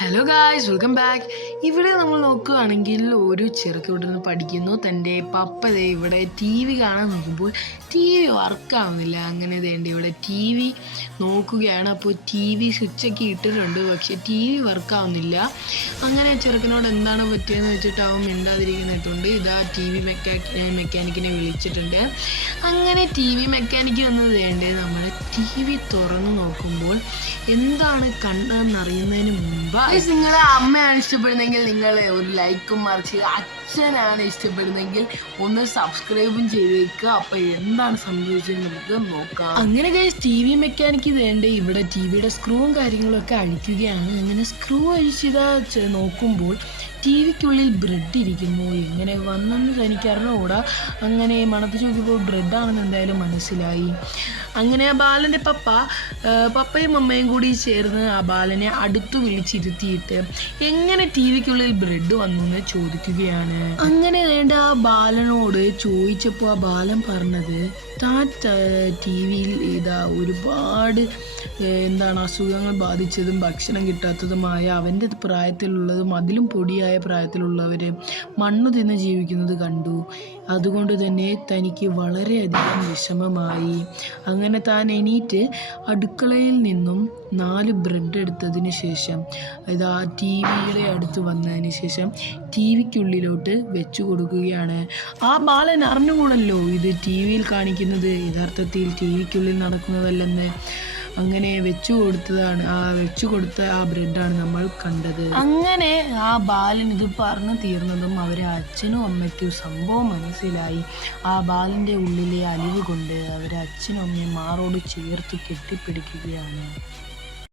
Hello guys, welcome back. ഇവിടെ നമ്മൾ നോക്കുകയാണെങ്കിൽ ഒരു ചെറുക്ക് ഇവിടെ നിന്ന് പഠിക്കുന്നു. തൻ്റെ പപ്പ ദേ ഇവിടെ ടി വി കാണാൻ നോക്കുമ്പോൾ ടി വി വർക്കാവുന്നില്ല. അങ്ങനെ വേണ്ട ഇവിടെ ടി വി നോക്കുകയാണ്. അപ്പോൾ ടി വി സ്വിച്ചൊക്കെ ഇട്ടിട്ടുണ്ട്, പക്ഷെ ടി വി വർക്കാവുന്നില്ല. അങ്ങനെ ചെറുക്കനോട് എന്താണ് പറ്റിയെന്ന് വെച്ചിട്ട് അവൻ മിണ്ടാതിരിക്കുന്നിട്ടുണ്ട്. ഇതാ ടി വി മെക്കാനിക്കിനെ വിളിച്ചിട്ടുണ്ട്. അങ്ങനെ ടി വി മെക്കാനിക്ക് വന്നത് വേണ്ടേ നമ്മുടെ ടി വി തുറന്നു നോക്കുമ്പോൾ എന്താണ് കണ്ടതെന്നറിയുന്നതിന് മുമ്പ് നിങ്ങളെ അമ്മയാണ് ഇഷ്ടപ്പെടുന്നെങ്കിൽ നിങ്ങൾ ഒരു ലൈക്കും മറിച്ച്, അച്ഛനാണ് ഇഷ്ടപ്പെടുന്നെങ്കിൽ ഒന്ന് സബ്സ്ക്രൈബും ചെയ്തേക്കുക. അപ്പോൾ എന്താണ് സംഭവിച്ചത് നമുക്ക് നോക്കാം. അങ്ങനെ ടി വി മെക്കാനിക്ക് വേണ്ടേ ഇവിടെ ടി വിയുടെ സ്ക്രൂവും കാര്യങ്ങളൊക്കെ അഴിക്കുകയാണ്. അങ്ങനെ സ്ക്രൂ അഴിച്ചിതാ നോക്കുമ്പോൾ ടി വിക്കുള്ളിൽ ബ്രെഡ് ഇരിക്കുന്നു. എങ്ങനെ വന്നെന്ന് തനിക്കറിഞ്ഞൂടാ. അങ്ങനെ മണപ്പിച്ച് നോക്കിയപ്പോൾ ബ്രെഡാണെന്ന് എന്തായാലും മനസ്സിലായി. അങ്ങനെ ആ ബാലൻ്റെ പപ്പയും അമ്മയും കൂടി ചേർന്ന് ആ ബാലനെ അടുത്തു വിളിച്ചിരുത്തിയിട്ട് എങ്ങനെ ടി വിക്കുള്ളിൽ ബ്രെഡ് വന്നു എന്ന് ചോദിക്കുകയാണ്. അങ്ങനെ വേണ്ട ആ ബാലനോട് ചോദിച്ചപ്പോൾ ആ ബാലൻ പറഞ്ഞത് താൻ ടി വിയിൽ ഇതാ ഒരുപാട് അസുഖങ്ങൾ ബാധിച്ചതും ഭക്ഷണം കിട്ടാത്തതുമായ അവൻ്റെ പ്രായത്തിലുള്ളതും അതിലും പൊടിയായ പ്രായത്തിലുള്ളവർ മണ്ണ് തിന്ന് ജീവിക്കുന്നത് കണ്ടു. അതുകൊണ്ട് തന്നെ തനിക്ക് വളരെയധികം വിഷമമായി. അങ്ങനെ താൻ എണീറ്റ് അടുക്കളയിൽ നിന്നും 4 ബ്രെഡ് എടുത്തതിന് ശേഷം ഇതാ ടി വിയുടെ അടുത്ത് വന്നതിന് ശേഷം ടി വിക്കുള്ളിലോട്ട് വെച്ചു കൊടുക്കുകയാണ്. ആ ബാലൻ അറിഞ്ഞുകൂടല്ലോ ഇത് ടി വിയിൽ കാണിക്കുന്നത് യഥാർത്ഥത്തിൽ ടി വിക്കുള്ളിൽ നടക്കുന്നതല്ലെന്ന്. അങ്ങനെ വെച്ചു കൊടുത്ത ആ ബ്രെഡാണ് നമ്മൾ കണ്ടത്. അങ്ങനെ ആ ബാലൻ ഇത് പറഞ്ഞു തീർന്നതും അവരെ അച്ഛനും അമ്മയ്ക്കും സംഭവം മനസ്സിലായി. ആ ബാലൻ്റെ ഉള്ളിലെ അലിവ് കൊണ്ട് അവരെ അച്ഛനും അമ്മയും മാറോട് ചേർത്ത് കെട്ടിപ്പിടിക്കുകയാണ്.